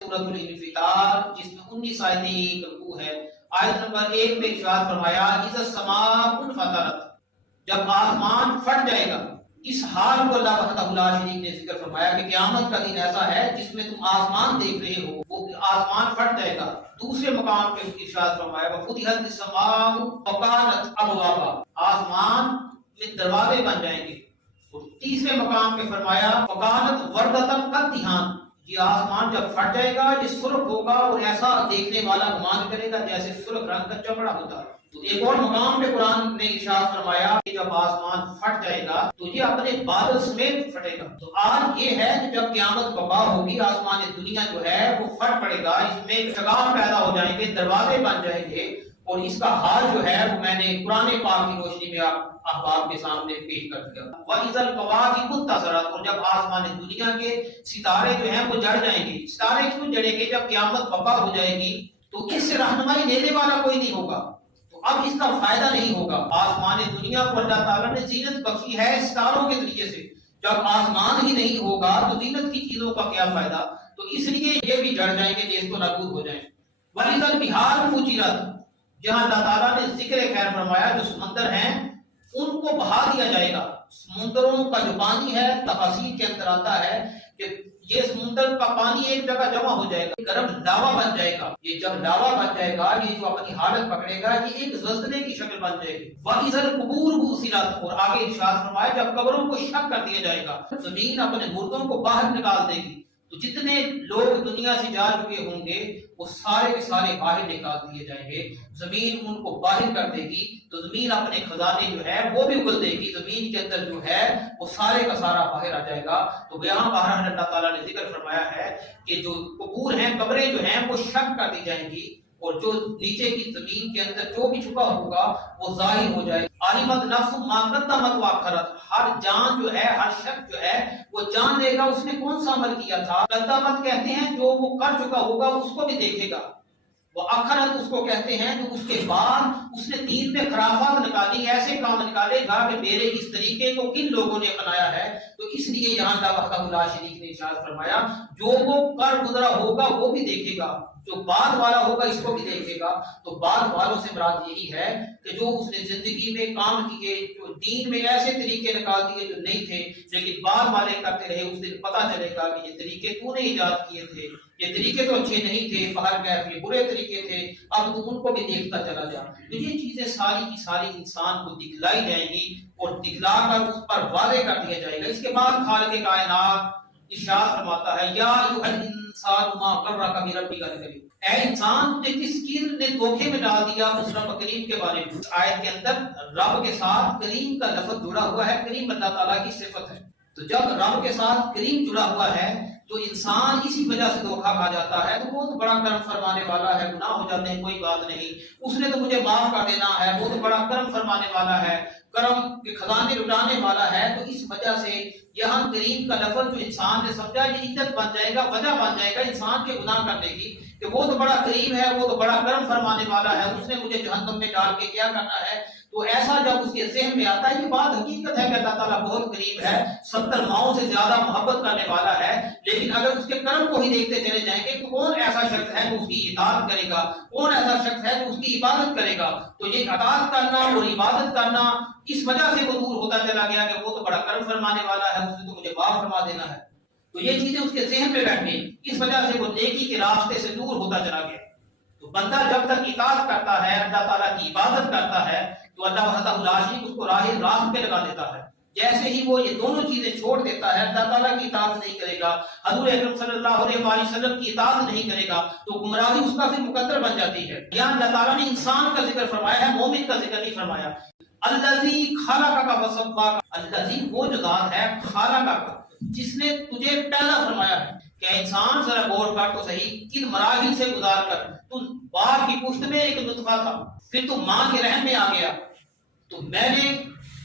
سورۃ الانفطار جس میں 19 آیتیں ایک رکوع ہے۔ آیت نمبر 1 میں ارشاد فرمایا اذا السماء انفطرت، جب آسمان پھٹ جائے گا۔ اس حال کو اللہ وحدہ لا شریک نے ذکر فرمایا کہ قیامت کا دن ایسا ہے جس میں تم آسمان دیکھ رہے ہو، وہ آسمان پھٹ جائے گا۔ دوسرے مقام پہ ارشاد فرمایا وفتحت السماء وکانت ابوابا، آسمان میں دروازے بن جائیں گے۔ اور تیسرے مقام پہ فرمایا وکانت وردتن کالدہان، یہ آسمان جب پھٹ جائے گا یہ سرخ ہوگا اور ایسا دیکھنے والا گمان کرے گا جیسے سرخ رنگ کا چمڑا ہوتا ہے۔ تو ایک اور مقام پہ قرآن نے ارشاد فرمایا کہ جب آسمان پھٹ جائے گا تو یہ اپنے بادل سمیت پھٹے گا۔ تو آج یہ ہے کہ جب قیامت برپا ہوگی آسمان دنیا جو ہے وہ پھٹ پڑے گا، اس میں شگاف پیدا ہو جائیں گے، دروازے بن جائیں گے، اور اس کا حال جو ہے وہ میں نے قرآن پاک کی روشنی میں آپ کے سامنے پیش کر دیا۔ وَإِذَا الْكَوَاكِبُ انتَثَرَتْ، اور جب آسمان دنیا کے ستارے جو ہیں وہ جڑ جائیں گے۔ ستارے کیوں جڑیں گے؟ جب قیامت برپا ہو جائے گی تو اس سے رہنمائی دینے والا کوئی نہیں ہوگا، تو اب اس کا فائدہ نہیں ہوگا۔ آسمان دنیا کو اللہ تعالیٰ نے زینت بخشی ہے ستاروں کے ذریعے سے، جب آسمان ہی نہیں ہوگا تو زینت کی چیزوں کا کیا فائدہ؟ تو اس لیے یہ بھی جڑ جائیں گے کہ اس کو نابود ہو جائیں۔ وَإِذَا الْبِحَارُ فُجِّرَتْ، جہاں اللہ تعالیٰ نے ذکر خیر فرمایا جو سمندر ہیں ان کو بہا دیا جائے گا۔ سمندروں کا جو پانی ہے تفاسیر کے اندر آتا ہے کہ یہ سمندر کا پانی ایک جگہ جمع ہو جائے گا، گرم لاوا بن جائے گا۔ یہ جب لاوا بن جائے گا یہ جو اپنی حالت پکڑے گا یہ ایک زلزلے کی شکل بن جائے گی۔ وَإِذَا الْقُبُورُ بُعْثِرَتْ، اور آگے ارشاد فرمایا جب قبروں کو شق کر دیا جائے گا، زمین اپنے مردوں کو باہر نکال دے گی، تو جتنے لوگ دنیا سے جا چکے ہوں گے وہ سارے کے سارے باہر نکال دیے جائیں گے، زمین ان کو باہر کر دے گی، تو زمین اپنے خزانے جو ہے وہ بھی اگل دے گی، زمین کے اندر جو ہے وہ سارے کا سارا باہر آ جائے گا۔ تو یہاں باہر اللہ تعالیٰ نے ذکر فرمایا ہے کہ جو قبور ہیں، قبریں جو ہیں وہ شق کر دی جائیں گی، اور جو نیچے کی زمین کے اندر جو بھی چھپا ہوگا وہ ظاہر ہو جائے گا۔ عالمت نفس ما قدمت واخرت، ہر جان جو ہے، ہر شخص جو ہے وہ جان لے گا اس نے کون سا عمل کیا تھا۔ قدمت کہتے ہیں جو وہ کر چکا ہوگا اس کو بھی دیکھے گا، وہ اخرت اس کو کہتے ہیں جو اس کے بعد اس نے دین میں خرافات نکالی، ایسے کام نکالے گا کہ میرے اس طریقے کو کن لوگوں نے اپنایا ہے۔ تو اس لیے یہاں اللہ وحدہ لا شریک نے ارشاد فرمایا جو وہ کر گزرا ہوگا وہ بھی دیکھے گا، جو بعد والا ہوگا اس کو بھی دیکھے گا۔ تو بعد والوں سے مراد یہی ہے کہ جو اس نے زندگی میں کام کیے، جو دین میں ایسے طریقے نکال دیے جو نہیں تھے لیکن بعد والے کرتے رہے، اس دن پتہ چلے گا کہ یہ طریقے تو نے ایجاد کیے تھے، یہ طریقے تو اچھے نہیں تھے، باہر کیف یہ برے طریقے تھے، اب تو ان کو بھی دیکھتا چلا جا۔ تو یہ چیزیں ساری کی ساری انسان کو دکھلائی جائیں گی اور دکھلا کر اس پر واضح کر دیا جائے گا۔ اس کے بعد خالق کائنات ارشاد فرماتا ہے یا ایھا الانسان ما غرک بربک الکریم، اے انسان تجھے کس چیز نے دھوکے میں ڈال دیا اس رب کریم کے بارے میں۔ اس آیت کے اندر رب کے ساتھ کریم کا لفظ جڑا ہوا ہے، کریم اللہ تعالیٰ کی صفت ہے، تو جب رب کے ساتھ کریم جڑا ہوا ہے تو انسان اسی وجہ سے دھوکا کھا جاتا ہے۔ تو وہ تو بڑا کرم فرمانے والا ہے، گناہ ہو جاتے ہیں کوئی بات نہیں، اس نے تو مجھے معاف کر دینا ہے، وہ تو بڑا کرم فرمانے والا ہے، کرم کے خزانے لٹانے والا ہے۔ تو اس وجہ سے یہاں کریم کا لفظ جو انسان نے سمجھا یہ عزت بن جائے گا، وجہ بن جائے گا انسان کے گناہ کرنے کی، کہ وہ تو بڑا کریم ہے، وہ تو بڑا کرم فرمانے والا ہے، اس نے مجھے جہنم میں ڈال کے کیا کرنا ہے۔ تو ایسا جب اس کے ذہن میں آتا ہے یہ بات حقیقت ہے کہ اللہ تعالیٰ بہت قریب ہے، 70 ماؤں سے زیادہ محبت کرنے والا ہے، لیکن اگر اس کے کرم کو ہی دیکھتے چلے جائیں گے تو کون ایسا شخص ہے جو اس کی اطاعت کرے گا، کون ایسا شخص ہے جو اس کی عبادت کرے گا۔ تو یہ اطاعت کرنا اور عبادت کرنا اس وجہ سے وہ دور ہوتا چلا گیا کہ وہ تو بڑا کرم فرمانے والا ہے، اس نے تو مجھے معاف فرما دینا ہے۔ تو یہ چیزیں اس کے ذہن میں بیٹھ گئی، اس وجہ سے وہ نیکی کے راستے سے دور ہوتا چلا گیا۔ تو بندہ جب تک اطاعت کرتا ہے، اللہ تعالیٰ کی عبادت کرتا ہے، تو اللہ وحدہ لا شریک اس کو راہ راست پہ لگا دیتا ہے۔ جیسے ہی وہ یہ دونوں چیزیں چھوڑ دیتا ہے، اللہ تعالیٰ کی اطاعت نہیں کرے گا، حضور اکرم صلی اللہ علیہ وآلہ وسلم کی اطاعت نہیں کرے گا، تو گمراہی اس کا پھر مقدر بن جاتی ہے۔ یہاں اللہ تعالیٰ نے انسان کا ذکر فرمایا ہے، مومن کا ذکر نہیں فرمایا۔ الذی خلقک فسواک، الذی وہ جو ذات ہے خلقک جس نے تجھے پیدا فرمایا ہے۔ کہ انسان ذرا غور کر تو صحیح، کن مراحل سے گزار کر تو باپ کی پشت میں ایک نطفہ تھا، پھر تو ماں کے رحم میں آ گیا، تو میں نے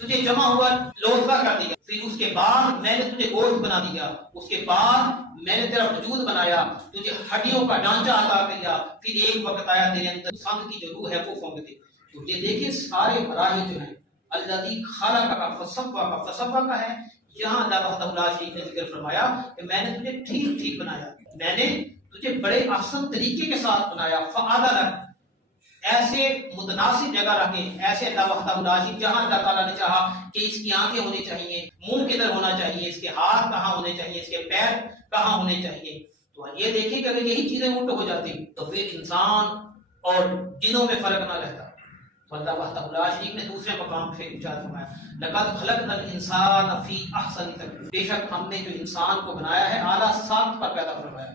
تجھے جمع ہوا لوثقہ کر دیا، پھر اس کے بعد میں نے تجھے گوشت بنا دیا، اس کے بعد میں نے تیرا وجود بنایا، تجھے ہڈیوں کا ڈھانچہ عطا کیا، پھر ایک وقت آیا تیرے اندر سنگ کی جو روح ہے وہ پھونک دی۔ تو یہ دیکھیں سارے مراحل جو ہیں الذی خلقک فسواک، فسواک کا ہے، یہاں اللہ وحدہ لا شریک نے ذکر فرمایا کہ میں نے تجھے ٹھیک ٹھیک بنایا، میں نے تجھے بڑے احسن طریقے کے ساتھ بنایا، فعدلک، ایسے متناسب جگہ رکھے، ایسے اللہ وحدہ لا شریک، جہاں اللہ تعالیٰ نے چاہا کہ اس کی آنکھیں ہونی چاہیے، منہ کدھر ہونا چاہیے، اس کے ہاتھ کہاں ہونے چاہیے، اس کے پیر کہاں ہونے چاہیے. تو یہ دیکھیں کہ اگر یہی چیزیں الٹ ہو جاتی تو پھر انسان اور جنوں میں فرق نہ رہتا. تو اللہ وحدہ لا شریک نے دوسرے مقام پہ ارشاد فرمایا لقد خلقنا الانسان فی احسن تقویم، بے شک ہم نے جو انسان کو بنایا ہے اعلیٰ ساخت پر پیدا فرمایا.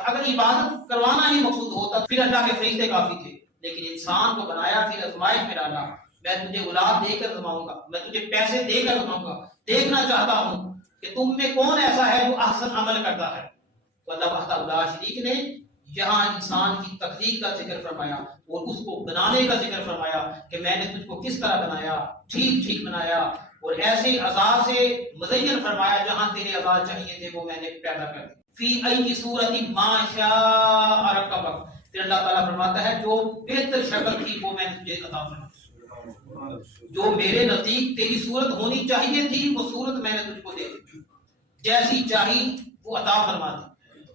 اگر عبادت کروانا ہی مقصود ہوتا پھر اللہ کے فرشتے کافی تھے، لیکن انسان کو بنایا، پھر آزمائش میں ڈالا. میں تجھے اولاد دے کر آزماؤں گا، میں تجھے پیسے دے کر آزماؤں گا، دیکھنا چاہتا ہوں کہ تم میں کون ایسا ہے جو احسن عمل کرتا ہے. تو اللہ وحدہ لا شریک نے یہاں انسان کی تخلیق کا ذکر فرمایا اور اس کو بنانے کا ذکر فرمایا کہ میں نے تجھ کو کس طرح بنایا، ٹھیک ٹھیک بنایا، اور ایسے اعضاء سے مزین فرمایا جہاں تیرے اعضاء چاہیے تھے وہ میں نے پیدا کر دی. فی ای صورت ما شاء رکبک، پھر اللہ تعالیٰ فرماتا ہے جو بہتر شکل تھی وہ میں نے تجھے عطا فرمائی، جو میرے نزدیک تیری صورت ہونی چاہیے تھی وہ صورت میں نے تجھ کو دے دی، جیسی چاہی وہ عطا فرما دی.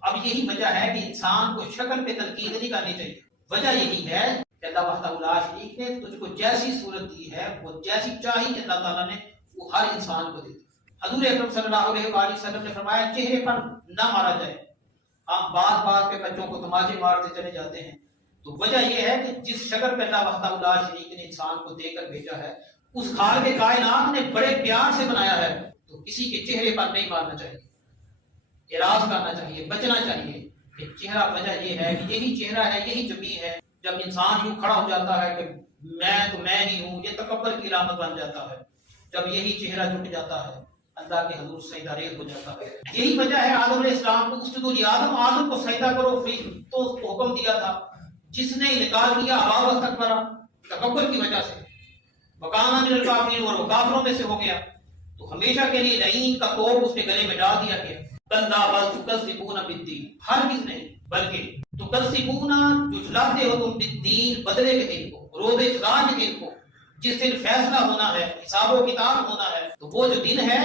اب یہی وجہ ہے کہ انسان کو شکل پہ تنقید نہیں کرنی چاہیے. وجہ یہی ہے کہ اللہ وحدہ لا شریک نے تجھ کو جیسی صورت دی ہے وہ جیسی چاہی اللہ تعالیٰ نے وہ ہر انسان کو دی. حضور اکرم صلی اللہ علیہ وآلہ وسلم نے فرمایا چہرے پر نہ مارا جائے. آپ بات بات پہ بچوں کو تماچے مارتے چلے جاتے ہیں. تو وجہ یہ ہے کہ جس شکل پہ اللہ وحدہ لا شریک نے انسان کو دے کر بھیجا ہے اس خالق کائنات نے بڑے پیار سے بنایا ہے، تو کسی کے چہرے پر نہیں مارنا چاہیے، اعراض کرنا چاہیے، بچنا چاہیے. کہ چہرہ وجہ یہ ہے کہ یہی چہرہ ہے، یہی جبیں ہے. جب انسان یوں کھڑا ہو جاتا ہے کہ میں تو میں ہی ہوں، یہ تکبر کی علامت بن جاتا ہے. جب یہی چہرہ جھک جاتا ہے اللہ کے حضور سجدہ ریز ہو جاتا ہے. یہی وجہ ہے آدم علیہ السلام کو اسجدوا لآدم، آدم کو سجدہ کرو، تو اس کو حکم دیا تھا. جس نے انکار کیا ابا واستکبر، تکبر کی وجہ سے، وکان من الکافرین، اور وہ کافروں میں سے ہو گیا، تو ہمیشہ کے لیے لعین کا توپ اس کے گلے میں ڈال دیا گیا. کلا بل تکذبون بالدین، ہرگز نہیں بلکہ تکذبون، جھٹلاتے ہو تم بالدین، بدلے کے دن کو، روز جزا کے دن کو، جس دن فیصلہ ہونا ہے، حساب و کتاب ہونا ہے. تو وہ جو دن ہے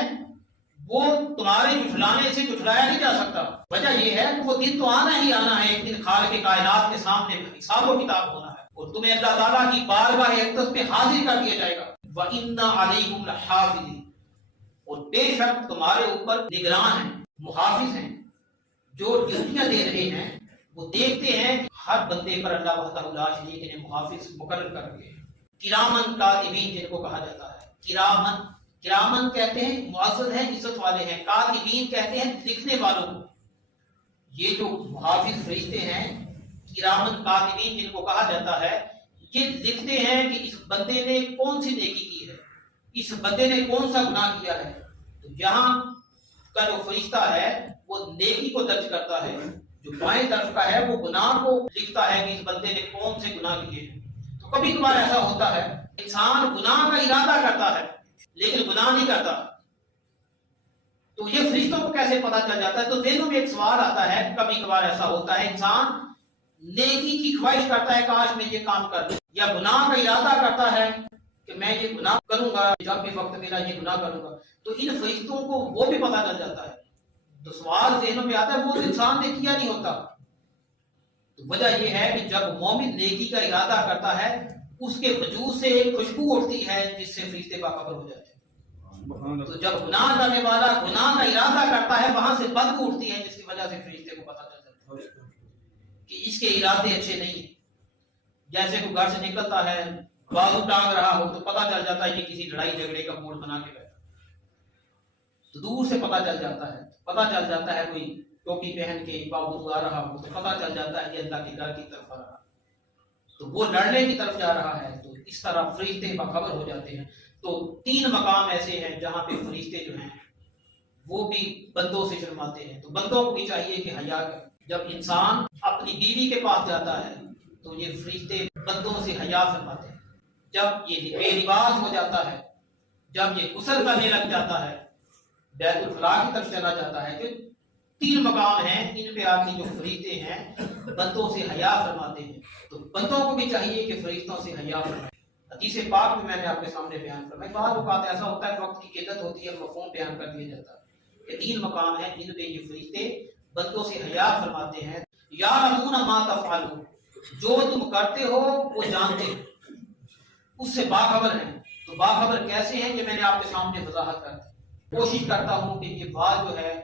وہ تمہارے جھٹلانے سے جھٹلایا نہیں جا سکتا. وجہ یہ ہے کہ وہ دن تو آنا ہی آنا ہے، ایک دن خالق کائنات کے سامنے حساب و کتاب ہونا ہے اور تمہیں اللہ تعالیٰ کی بارگاہ اقدس پہ حاضر کر دیا جائے گا. وَإِنَّ عَلَيْكُمْ لَحَافِظِينَ، اور بے شک تمہارے اوپر نگران ہیں، محافظ ہیں، جو ڈیوٹیاں دے رہے ہیں وہ دیکھتے ہیں کہ ہر بندے پر اللہ وحدہ لا شریک نے محافظ مقرر کر رکھے ہیں. کرامن کاتبین جن کو کہا جاتا ہے، کرامن، کرامن کہتے ہیں معزز ہیں، عزت والے ہیں، کاتبین کہتے ہیں لکھنے والوں کو. یہ جو محافظ فرشتے ہیں کرامن کاتبین جن کو کہا جاتا ہے، یہ لکھتے ہیں کہ اس بندے نے کون سی نیکی کی ہے، اس بندے نے کون سا گناہ کیا ہے. تو یہاں کا جو فرشتہ ہے وہ نیکی کو درج کرتا ہے، جو بائیں طرف کا ہے وہ گناہ کو لکھتا ہے کہ اس بندے نے کون سے گناہ کیے ہیں. تو کبھی کبھار ایسا ہوتا ہے انسان گناہ کا ارادہ کرتا ہے لیکن گناہ نہیں کرتا، تو یہ فرشتوں کو کیسے پتا چل جاتا ہے؟ تو ذہنوں میں ایک سوال آتا ہے، کبھی کبھار ایسا ہوتا ہے انسان نیکی کی خواہش کرتا ہے کاش میں یہ کام کر دوں، یا گناہ کا ارادہ کرتا ہے کہ میں یہ گناہ کروں گا، جب بھی وقت ملا یہ گناہ کروں گا، تو ان فرشتوں کو وہ بھی پتا چل جاتا ہے. تو سوال ذہنوں میں آتا ہے وہ انسان نے کیا نہیں ہوتا. تو وجہ یہ ہے کہ جب مومن نیکی کا ارادہ کرتا ہے اس کے وجود سے ایک خوشبو اٹھتی ہے جس سے فرشتے باخبر ہو جاتے ہیں. تو جب گناہ کرنے والا گناہ کا ارادہ کرتا ہے وہاں سے بدبو اٹھتی ہے جس کی وجہ سے فرشتے کو پتا چل جاتا ہے کہ اس کے ارادے اچھے نہیں ہیں. جیسے کوئی گھر سے نکلتا ہے بازو ٹانگ رہا ہو تو پتا چل جاتا ہے یہ کسی لڑائی جھگڑے کا موڈ بنا کے بیٹھا، تو دور سے پتا چل جاتا ہے. پتا چل جاتا ہے کوئی ٹوپی پہن کے بابو آ رہا ہو تو پتا چل جاتا ہے یہ اللہ کے گھر کی طرف آ رہا، تو وہ لڑنے کی طرف جا رہا ہے. تو اس طرح فرشتے باخبر ہو جاتے ہیں. تو 3 مقام ایسے ہیں جہاں پہ فرشتے جو ہیں وہ بھی بندوں سے شرماتے ہیں. تو بندوں کو بھی چاہیے کہ حیا کریں. جب انسان اپنی بیوی کے پاس جاتا ہے تو یہ فرشتے بندوں سے حیا فرماتے ہیں. جب یہ بے لباس ہو جاتا ہے، جب یہ غسل کرنے لگ جاتا ہے، بیت الخلاء کی طرف چلا جاتا ہے، تو 3 مقام ہیں ان پہ آ کے جو فرشتے ہیں بندوں سے حیا فرماتے ہیں. تو بندوں کو بھی چاہیے کہ فرشتوں سے حیا فرمائیں. حدیث پاک میں نے آپ کے سامنے بیان فرمایا. بعض اوقات ایسا ہوتا ہے وقت کی قلت ہوتی ہے مفہوم بیان کر دیا جاتا ہے. یہ 3 مقام ہیں جن پہ یہ فرشتے بندوں سے حیا فرماتے ہیں. یعلمون ما تفعلون، جو تم کرتے ہو وہ جانتے ہیں، اس سے باخبر ہیں۔ تو باخبر کیسے ہیں کہ میں نے آپ کے سامنے وضاحت کر دی۔ کوشش کرتا ہوں کہ یہ بات جو ہے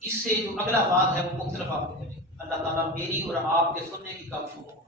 اس سے جو اگلا بات ہے وہ مختلف آپ کو ملے۔ اللہ تعالیٰ میری اور آپ کے سننے کی توفیق ہو۔